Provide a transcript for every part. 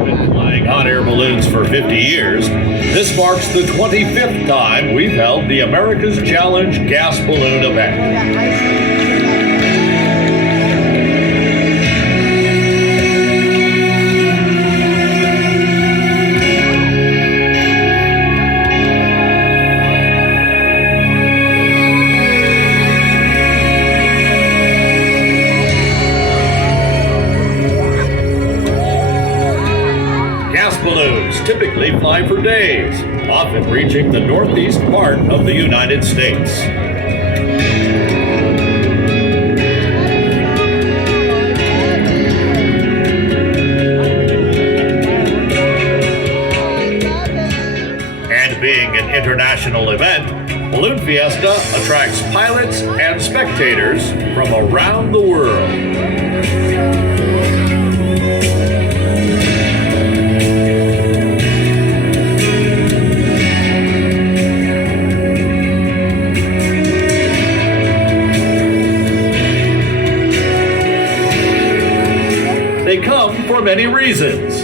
We've been flying hot air balloons for 50 years. This marks the 25th time we've held the America's Challenge gas balloon event. Balloons typically fly for days, often reaching the northeast part of the United States. And being an international event, Balloon Fiesta attracts pilots and spectators from around the world. They come for many reasons.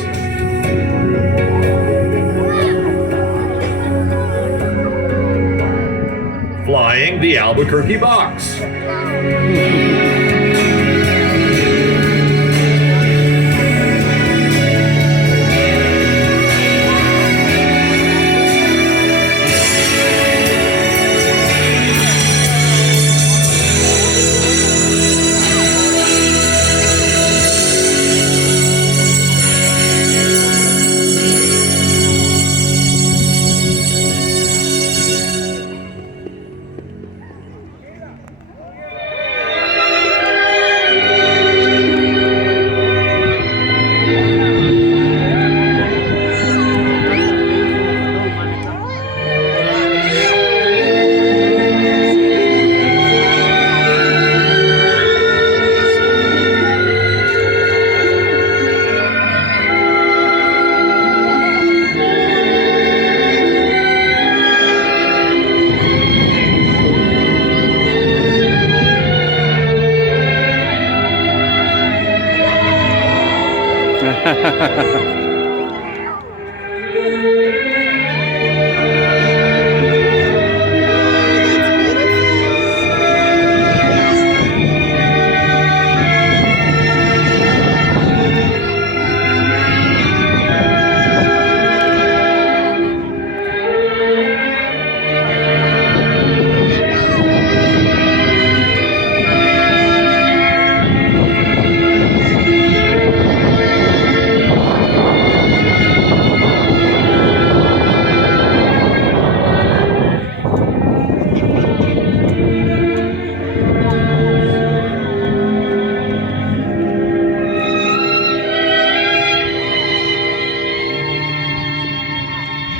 Flying the Albuquerque box.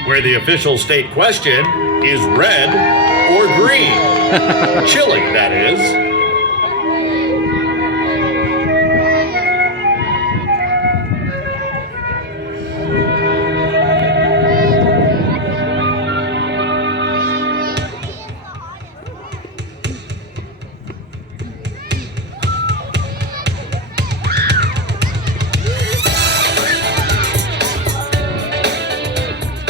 Where the official state question is red or green. Chili, that is.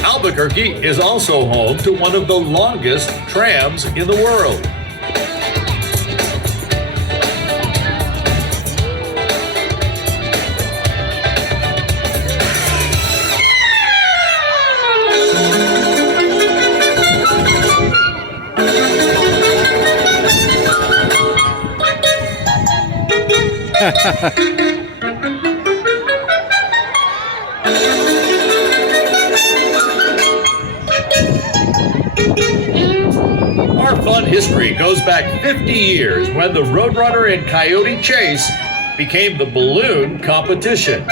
Albuquerque is also home to one of the longest trams in the world. Our fun history goes back 50 years when the Roadrunner and Coyote Chase became the balloon competition.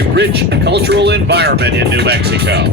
a rich cultural environment in New Mexico.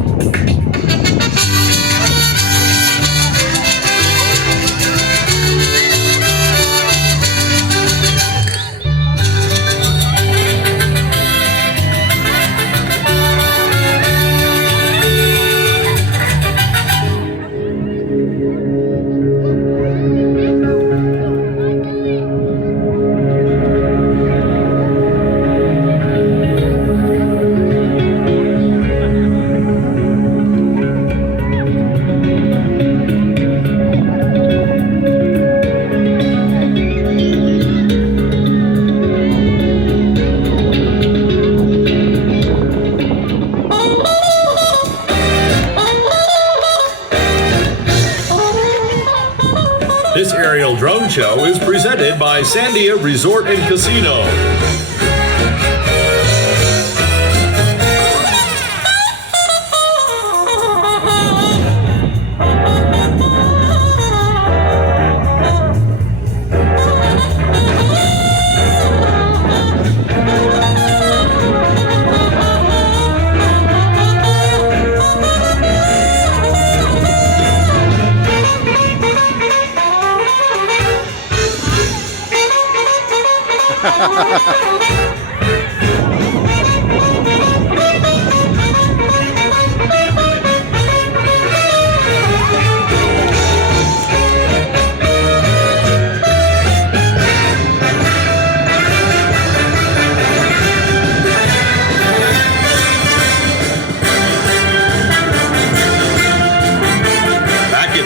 This aerial drone show is presented by Sandia Resort and Casino.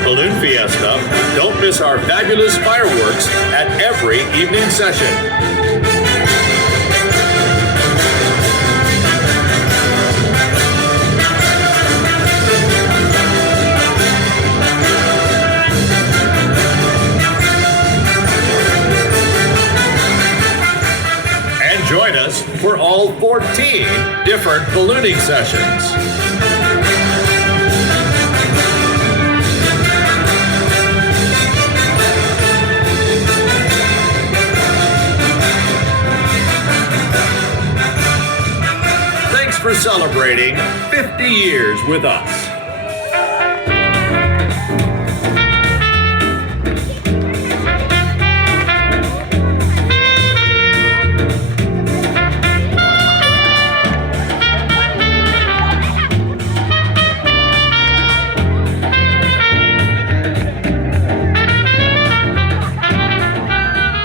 Balloon Fiesta, don't miss our fabulous fireworks at every evening session. And join us for all 14 different ballooning sessions. For celebrating 50 years with us.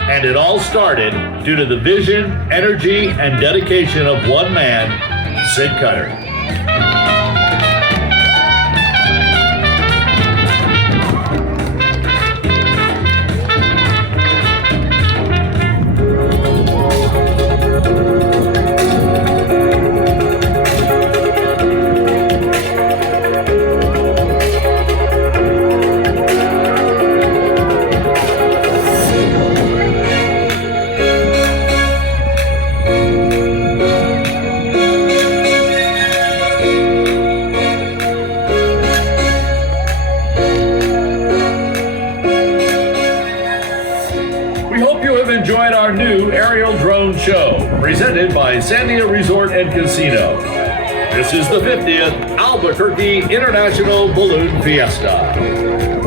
And it all started due to the vision, energy, and dedication of one man, Sid Cutter. Enjoyed our new aerial drone show, presented by Sandia Resort and Casino. This is the 50th Albuquerque International Balloon Fiesta.